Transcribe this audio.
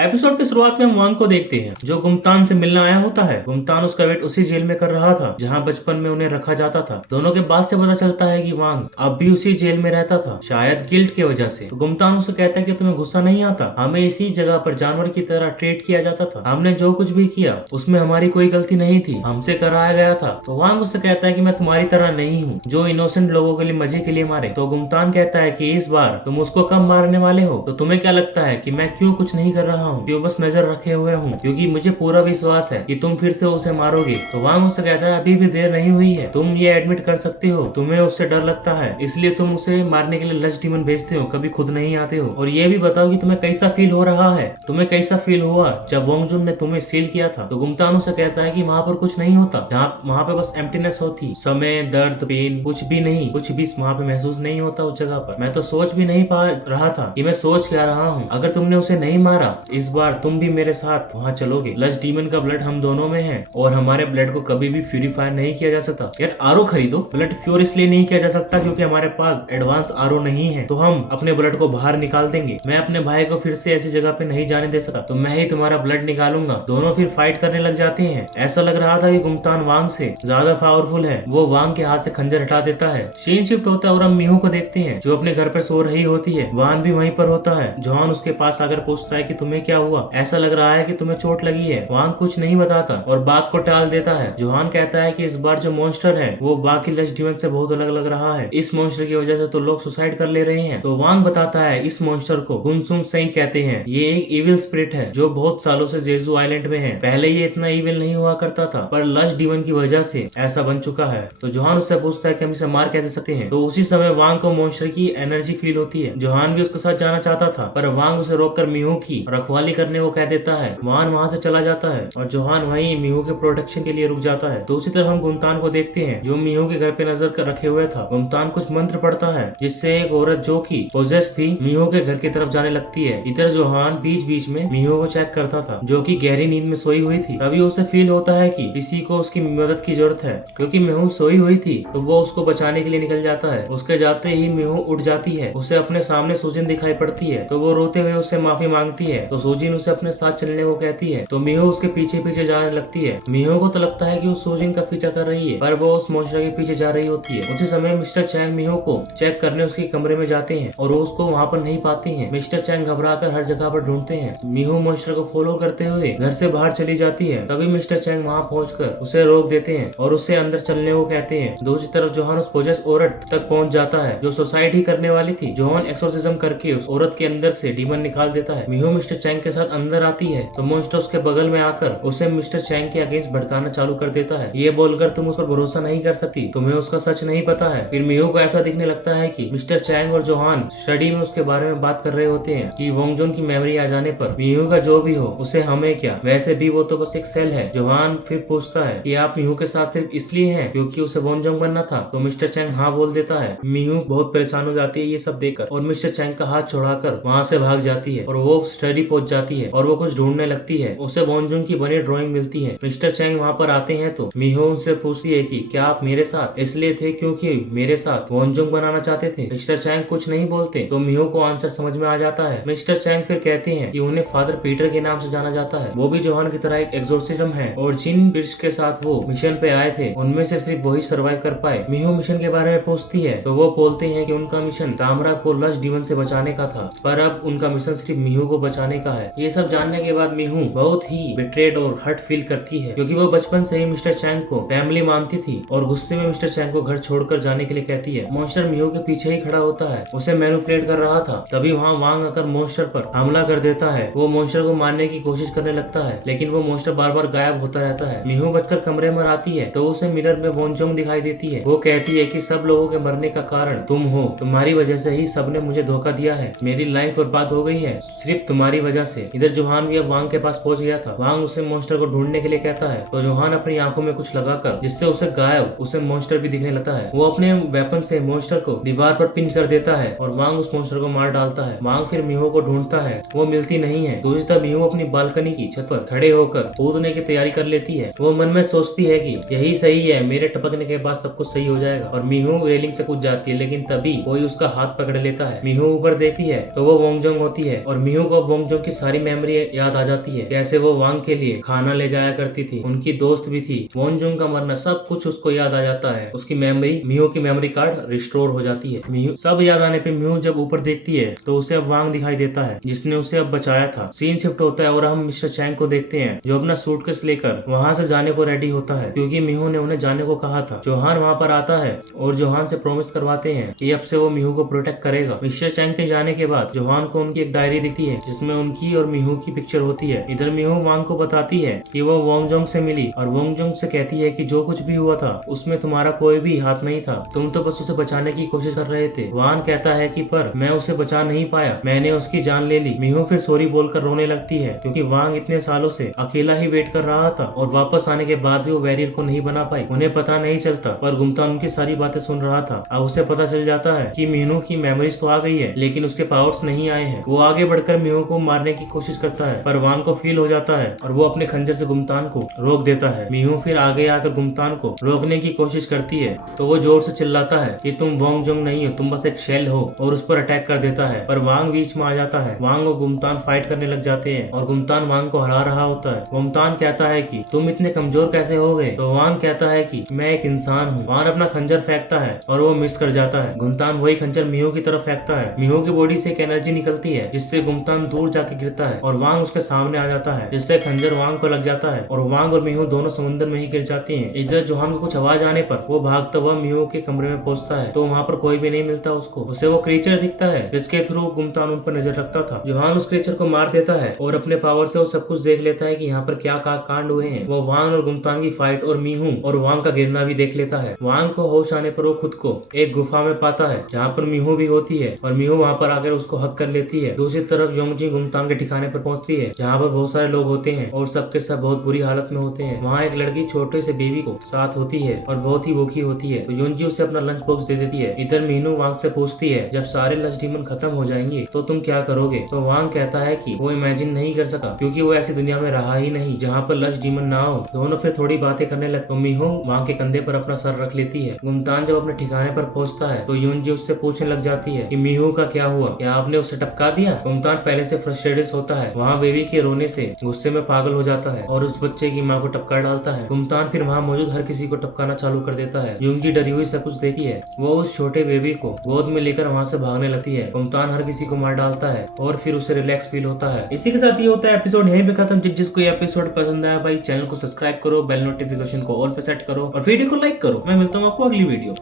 Episode की शुरुआत में हम वांग को देखते हैं जो गुमतान से मिलने आया होता है। गुमतान उसका वेट उसी जेल में कर रहा था जहाँ बचपन में उन्हें रखा जाता था। दोनों के बात से पता चलता है कि वांग अब भी उसी जेल में रहता था, शायद गिल्ट की वजह से। तो गुमतान उसे कहता है कि तुम्हें गुस्सा नहीं आता, हमें इसी जगह पर जानवर की तरह ट्रीट किया जाता था, हमने जो कुछ भी किया उसमें हमारी कोई गलती नहीं थी, हमसे कराया गया था। तो वांग उससे कहता है कि मैं तुम्हारी तरह नहीं हूँ जो इनोसेंट लोगों के लिए मजे के लिए मारे। तो गुमतान कहता है कि इस बार तुम उसको कम मारने वाले हो, तो तुम्हें क्या लगता है कि मैं क्यों कुछ नहीं कर रहा हूँ, क्यों बस नजर रखे हुए हूँ, क्योंकि मुझे पूरा विश्वास है कि तुम फिर से उसे मारोगे। तो वांग उससे कहता है अभी भी देर नहीं हुई है, तुम ये एडमिट कर सकते हो, तुम्हें उससे डर लगता है इसलिए तुम उसे मारने के लिए लज डीमन भेजते हो, कभी खुद नहीं आते हो। और ये भी बताओ कि तुम्हें कैसा फील हो रहा है, तुम्हें कैसा फील हुआ जब वोंगजुन ने तुम्हें सील किया था। तो गुमतान उसे कहता है कि वहाँ पर कुछ नहीं होता, वहाँ पे बस एम्प्टीनेस होती, समय, दर्द, पेन, कुछ भी नहीं, कुछ भी वहाँ पे महसूस नहीं होता उस जगह पर। मैं तो सोच भी नहीं पा रहा था कि मैं सोच क्या रहा हूँ। अगर तुमने उसे नहीं मारा इस बार तुम भी मेरे साथ वहाँ चलोगे। लज डीमन का ब्लड हम दोनों में है और हमारे ब्लड को कभी भी प्यूरिफाई नहीं किया जा सकता। यार आरओ खरीदो, ब्लड प्योर इसलिए नहीं किया जा सकता क्योंकि हमारे पास एडवांस आरओ नहीं है, तो हम अपने ब्लड को बाहर निकाल देंगे। मैं अपने भाई को फिर से ऐसी जगह पे नहीं जाने दे सकता, तो मैं ही तुम्हारा ब्लड निकालूंगा। दोनों फिर फाइट करने लग जाते हैं। ऐसा लग रहा था कि गुमतान वांग से ज्यादा पावरफुल है। वो वांग के हाथ से खंजर हटा देता है। सीन शिफ्ट होता है और हम मीहू को देखते हैं जो अपने घर पर सो रही होती है। वान भी वहीं पर होता है। जोहान उसके पास आकर पूछता है कि तुम्हें क्या हुआ, ऐसा लग रहा है कि तुम्हें चोट लगी है। वांग कुछ नहीं बताता और बात को टाल देता है। जोहान कहता है कि इस बार जो मॉन्स्टर है वो बाकी लज डीमन से बहुत अलग लग रहा है, इस मॉन्स्टर की वजह से तो लोग सुसाइड कर ले रहे हैं। तो वांग बताता है इस मॉन्स्टर को गुनसुम सेंग कहते हैं, ये एक इविल स्पिरिट है जो बहुत सालों से जेजू आइलैंड में है। पहले ये इतना इविल नहीं हुआ करता था पर लज डीमन की वजह से ऐसा बन चुका है। तो जोहान उससे पूछता है कि हम इसे मार कैसे सकते हैं। तो उसी समय वांग को मॉन्स्टर की एनर्जी फील होती है। जोहान भी उसके साथ जाना चाहता था पर वांग उसे रोककर मीहू की रखवाली करने को कह देता है। वान वहाँ से चला जाता है और जोहान वहीं मीहू के प्रोटेक्शन के लिए रुक जाता है। दूसरी तरफ हम गुमतान को देखते हैं जो मीहू के घर पे नजर कर रखे हुए था। गुमतान कुछ मंत्र पढ़ता है जिससे एक औरत जो की पोजेस थी मीहू के घर की तरफ जाने लगती है। इधर जोहान बीच बीच में मीहू को चेक करता था जो कि गहरी नींद में सोई हुई थी। तभी उसे फील होता है कि किसी को उसकी मदद की जरूरत है। क्योंकि मीहू सोई हुई थी तो वो उसको बचाने के लिए निकल जाता है। उसके जाते ही मीहू उठ जाती है। उसे अपने सामने सूजिन दिखाई पड़ती है तो वो रोते हुए उससे माफी मांगती है। तो सूजिन उसे अपने साथ चलने को कहती है तो मीहू उसके पीछे पीछे जाने लगती है। मीहू को तो लगता है कि वो सूजिन का पीछा कर रही है पर वो उस मॉन्स्टर के पीछे जा रही होती है। उसी समय मिस्टर चैंग मीहू को चेक करने उसके कमरे में जाते हैं और वो उसको वहाँ पर नहीं पाते हैं। मिस्टर चैंग घबराकर हर जगह पर ढूंढते हैं। मीहू मॉन्स्टर को फॉलो करते हुए घर से बाहर चली जाती है। तभी मिस्टर चैंग वहाँ पहुंचकर उसे रोक देते हैं और उसे अंदर चलने को कहते हैं। दूसरी तरफ जोहान उस पोजेस औरत तक पहुंच जाता है जो सुसाइड ही करने वाली थी। जोहान एक्सोर्सिज्म करके उस औरत के अंदर से डीमन निकाल देता है। मीहू मिस्टर चैंग के साथ अंदर आती है तो मॉन्स्टर उसके बगल में आकर उसे मिस्टर चैंग के अगेंस्ट भड़काना चालू कर देता है। ये बोलकर तुम उस पर भरोसा नहीं कर सकती, तुम्हें उसका सच नहीं पता है। फिर मीहू को ऐसा दिखने लगता है कि मिस्टर चैंग और जोहान स्टडी में उसके बारे में बात कर रहे होते हैं कि वोंगजुन की मेमोरी आ जाने पर मीहू का जो भी हो उसे हमें क्या, वैसे भी वो तो बस एक सेल है। जोहान फिर पूछता है कि आप मीहू के साथ सिर्फ इसलिए हैं क्योंकि उसे वोंगजुन बनना था। तो मिस्टर चैंग हाँ बोल देता है। मीहू बहुत परेशान हो जाती है ये सब देखकर और मिस्टर चैंग का हाथ छोड़ाकर वहाँ से भाग जाती है और वो स्टडी पहुंच जाती है और वो कुछ ढूंढने लगती है। उसे वोंगजुन की बनी ड्राइंग मिलती है। मिस्टर चैंग वहाँ पर आते हैं तो मीहू उनसे पूछती है कि क्या आप मेरे साथ इसलिए थे क्योंकि मेरे साथ वोंगजुन बनाना चाहते थे। मिस्टर चैंग कुछ नहीं बोलते तो मीहू को आंसर समझ में आ जाता है। मिस्टर चैंग फिर कहते हैं कि उन्हें फादर पीटर के नाम से जाना जाता है, वो भी जोहान की तरह एक एक्सोर्सिज्म है और जिन बिट्स के साथ वो मिशन पे आए थे उनमें से सिर्फ वही सर्वाइव कर पाए। मीहू मिशन के बारे में पूछती है तो वो बोलते हैं कि उनका मिशन तामरा को लज डीमन से बचाने का था पर अब उनका मिशन सिर्फ मीहू को बचाने का है। ये सब जानने के बाद मीहू बहुत ही बिट्रेड और हर्ट फील करती है क्योंकि वो बचपन से ही मिस्टर चैंग को फैमिली मानती थी और गुस्से में मिस्टर चैंग को घर छोड़कर जाने के लिए कहती है। मॉन्स्टर मीहू के पीछे ही खड़ा होता है, उसे मैनिपुलेट कर रहा था। तभी वहाँ वांग आकर मॉन्स्टर पर हमला कर देता है। वो मॉन्स्टर को मारने की कोशिश करने लगता है लेकिन वो मॉन्स्टर बार बार गायब होता रहता है। मीहू बचकर कमरे में आती है तो उसे मिरर में वोंगजुन दिखाई देती है। वो कहती है कि सब लोगों के मरने का कारण तुम हो, तुम्हारी वजह से ही सबने मुझे धोखा दिया है, मेरी लाइफ बर्बाद हो गई है सिर्फ तुम्हारी वजह से। इधर जोहान भी अब वांग के पास पहुंच गया था। वांग उसे मॉन्स्टर को ढूंढने के लिए कहता है तो जोहान अपनी आंखों में कुछ लगाकर जिससे उसे गायब उसे मॉन्स्टर भी दिखने लगता है। वो अपने वेपन से मॉन्स्टर को दीवार पर पिन कर देता है और वांग उस मॉन्स्टर को मार डालता है। वांग फिर मीहू को ढूंढता है, वो मिलती नहीं है। दूसरी तरफ मीहू अपनी बालकनी की छत पर खड़े होकर कूदने की तैयारी कर लेती है। वो मन में सोचती है कि यही सही है, मेरे टपकने के बाद सब कुछ सही हो जाएगा। और मीहू रेलिंग से कूद जाती है लेकिन तभी कोई उसका हाथ पकड़ लेता है। मीहू ऊपर देखती है तो वो वोंगजुन होती है और मीहू को वोंगजुन की की सारी मेमोरी याद आ जाती है, कैसे वो वांग के लिए खाना ले जाया करती थी, उनकी दोस्त भी थी, वोनजुंग का मरना, सब कुछ उसको याद आ जाता है। उसकी मेमोरी, मिहो की मेमोरी कार्ड रिस्टोर हो जाती है। मिहो सब याद आने पे मिहो जब ऊपर देखती है तो उसे अब वांग दिखाई देता है जिसने उसे अब बचाया था। सीन शिफ्ट होता है और हम मिस्टर चैंग को देखते हैं जो अपना सूटकेस लेकर वहाँ से जाने को रेडी होता है क्योंकि मिहो ने उन्हें जाने को कहा था। जोहान वहाँ पर आता है और जोहान से प्रॉमिस करवाते हैं कि अब से वो मिहो को प्रोटेक्ट करेगा। मिस्टर चैंग के जाने के बाद जोहान को उनकी एक डायरी दिखती है जिसमें उनकी और मिहो की पिक्चर होती है। इधर मिहो वांग को बताती है कि वो वोंगजोंग से मिली और वोंगजोंग से कहती है कि जो कुछ भी हुआ था उसमें तुम्हारा कोई भी हाथ नहीं था, तुम तो बस उसे बचाने की कोशिश कर रहे थे। वान कहता है कि पर मैं उसे बचा नहीं पाया, मैंने उसकी जान ले ली। मिहो फिर सॉरी बोलकर रोने लगती है क्योंकि वांग इतने सालों से अकेला ही वेट कर रहा था और वापस आने के बाद भी वो वैरियर को नहीं बना पाई। उन्हें पता नहीं चलता पर गुमतान उनकी सारी बातें सुन रहा था। अब उसे पता चल जाता है कि मिहो की मेमोरीज तो आ गई है लेकिन उसके पावर्स नहीं आए हैं। वो आगे बढ़कर मिहो को मारने की कोशिश करता है पर वांग को फील हो जाता है और वो अपने खंजर से गुमतान को रोक देता है। मिहो फिर आगे आकर गुमतान को रोकने की कोशिश करती है तो वो जोर से चिल्लाता है कि तुम वोंगजोंग नहीं हो, तुम बस एक शेल हो, और उस पर अटैक कर देता है। पर वांग बीच में आ जाता है। वांग और गुमतान फाइट करने लग जाते हैं और गुमतान वांग को हरा रहा होता है। गुमतान कहता है कि तुम इतने कमजोर कैसे हो गए, तो वांग कहता है कि मैं एक इंसान हूँ। वांग अपना खंजर फेंकता है और वो मिस कर जाता है। गुमतान वही खंजर मिहो की तरफ फेंकता है। मिहो की बॉडी से एक एनर्जी निकलती है जिससे गुमतान दूर जाके गिरता है और वांग उसके सामने आ जाता है जिससे खंजर वांग को लग जाता है और वांग और मिहो दोनों समुद्र में ही गिर जाते हैं। इधर जोहान को कुछ आवाज आने पर वो भागता हुआ मिहो के कमरे में पहुंचता है तो वहाँ पर कोई भी नहीं मिलता उसको। उसे वो क्रीचर दिखता है जिसके थ्रू गुमतान उन पर नजर रखता था। जोहान उस क्रीचर को मार देता है और अपने पावर से वो सब कुछ देख लेता है कि यहाँ पर क्या कांड हुए हैं। वो वांग और गुमतान की फाइट और मिहो और वांग का गिरना भी देख लेता है। वांग को होश आने पर वो खुद को एक गुफा में पाता है जहाँ पर मिहो भी होती है और मिहो वहाँ पर आकर उसको हक कर लेती है। दूसरी तरफ योंगजी गुमतान के ठिकाने पर पहुंचती है जहाँ पर बहुत सारे लोग होते हैं और सबके सब बहुत बुरी हालत में होते हैं। वहाँ एक लड़की छोटे से बेबी को साथ होती है और बहुत ही भूखी होती है तो योंजी उसे अपना लंच बॉक्स दे देती है। इधर मीनू वांग से पूछती है जब सारे लंच डीमन खत्म हो जाएंगे तो तुम क्या करोगे, तो वांग कहता है कि वो इमेजिन नहीं कर सका क्योंकि वो ऐसी दुनिया में रहा ही नहीं जहाँ पर लंच डीमन ना हो। दोनों फिर थोड़ी बातें करने लगते तो मिहो वांग के कंधे पर अपना सर रख लेती है। गुमतान जब अपने ठिकाने पर पहुंचता है तो योंजी उससे पूछने लग जाती है कि मिहो का क्या हुआ, क्या आपने उसे टपका दिया। गुमतान पहले से फ्रस्ट्रेटेड होता है, वहाँ बेबी के रोने से गुस्से में पागल हो जाता है और उस बच्चे की माँ को टपका डालता है। गुमतान फिर वहाँ मौजूद हर किसी को टपकाना चालू कर देता है। योंजी डरी हुई सब कुछ देखी है, वो उस छोटे बेबी को गोद में लेकर वहाँ से भागने लगती है। गुमतान हर किसी को मार डालता है और फिर उसे रिलैक्स फील होता है। इसी के साथ ये होता है एपिसोड यहीं पे खत्म। जिसको ये एपिसोड पसंद आया भाई चैनल को सब्सक्राइब करो, बेल नोटिफिकेशन को ऑल पे सेट करो और वीडियो को लाइक करो। मैं मिलता हूँ आपको अगली वीडियो।